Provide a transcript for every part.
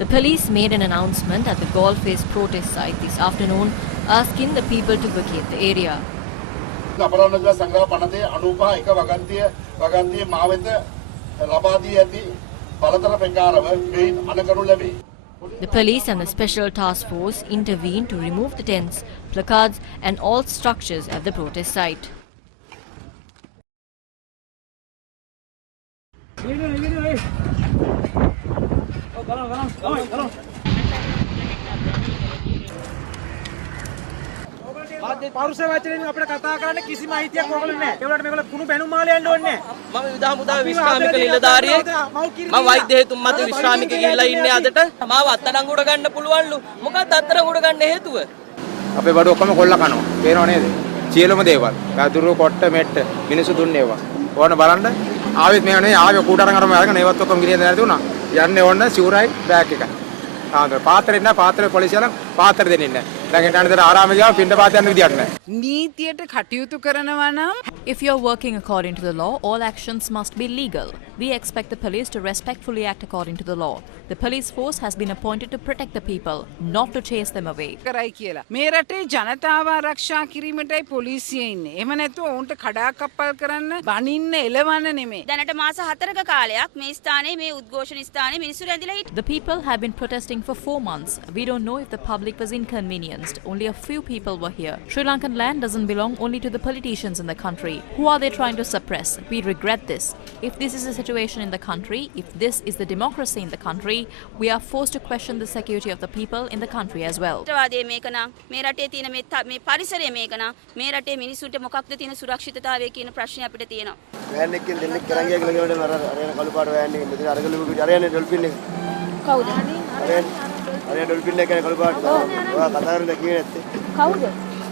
The police made an announcement at the Galle Face protest site this afternoon, asking the people to vacate the area. The police and the special task force intervened to remove the tents, placards and all structures at the protest site. පෞරුෂ වචනෙන් අපිට කතා කරන්න කිසිම අයිතියක් ඕගොල්ලෝ නැහැ. ඒගොල්ලන්ට මේගොල්ලෝ කුණු බැනුම් මාලේ යන්න ඕනේ නැහැ. මම විදහාමුදා විශ්‍රාමික නිලධාරියෙක්. මම වෛද්‍ය හේතුන් මත විශ්‍රාමික ගිහිල්ලා ඉන්නේ අදට. මාව අත්අඩංගුවට ගන්න පුළුවන්ලු. මොකක්ද අත්අඩංගුවට ගන්න හේතුව? අපේ බඩු ඔක්කොම කොල්ල කනවා. පේනව නේද? සියලුම දේවල්. ගදුරු කොට්ට මෙට්ට මිනිස්සු දුන්නේ ඒවා. ඕන බලන්න. ආවෙත් මේ නේ ආවේ කූටරන් අරම අරගෙන ඒවත් ඔක්කොම ගිලින් දැනලා දුනා. යන්නේ ඕන්න සිවුරයි බෑග් එකයි. පාත්‍රෙ නෑ පාත්‍රෙ පොලිසියලන් පාත්‍ර දෙන්නේ නෑ. දැන් හිටානේ ආරාම ගියාම පින්ඩ පාත යන්න විදියක් නෑ. නීතියට කටයුතු කරනවා නම් If you're working according to the law, all actions must be legal. We expect the police to respectfully act according to the law. The police force has been appointed to protect the people, not to chase them away. කරයි කියලා. මේ රටේ ජනතාව ආරක්ෂා කිරීමටයි පොලිසිය ඉන්නේ. එහෙම නැත්නම් ඔවුන්ට කඩාකප්පල් කරන්න බනින්න එලවන්න නෙමෙයි. දැනට මාස 4ක කාලයක් මේ ස්ථානයේ මේ උද්ඝෝෂණ ස්ථානයේ මිනිස්සු රැඳිලා හිටියා. The people have been protesting for 4 months. We don't know if the public was inconvenienced. Only a few people were here. Sri Lankan land doesn't belong only to the politicians in the country. Who are they trying to suppress? We regret this. If this is the situation in the country, if this is the democracy in the country, we are forced to question the security of the people in the country as well. වාදයේ මේක නම් මේ රටේ තියෙන මේ පරිසරය මේක නම් මේ රටේ මිනිසුන්ට මොකක්ද තියෙන සුරක්ෂිතතාවය කියන ප්‍රශ්නේ අපිට තියෙනවා. වෑන් එකකින් දෙන්නෙක් කරන් ගියා කියලා කියනකොට අර කළු පාට වෑන් එක මෙතන අරගලු අරයන්නේ ඩොල්ෆින් එක. කවුද? අරයන් ඩොල්ෆින් එක කළු පාට. ඔයා කතා කරලා කියේ නැත්තේ. කවුද?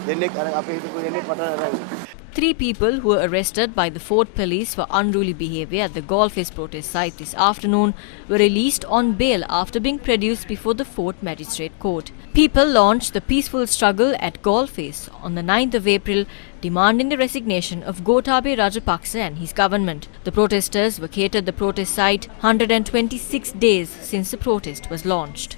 දෙන්නෙක් අර අපේ හිටපු දෙන්නෙක් පටන් අරන්. 3 people who were arrested by the Fort Police for unruly behaviour at the Galle Face protest site this afternoon were released on bail after being produced before the Fort Magistrate Court. People launched the peaceful struggle at Galle Face on the 9th of April, demanding the resignation of GotagoGama and his government. The protesters vacated the protest site 126 days since the protest was launched.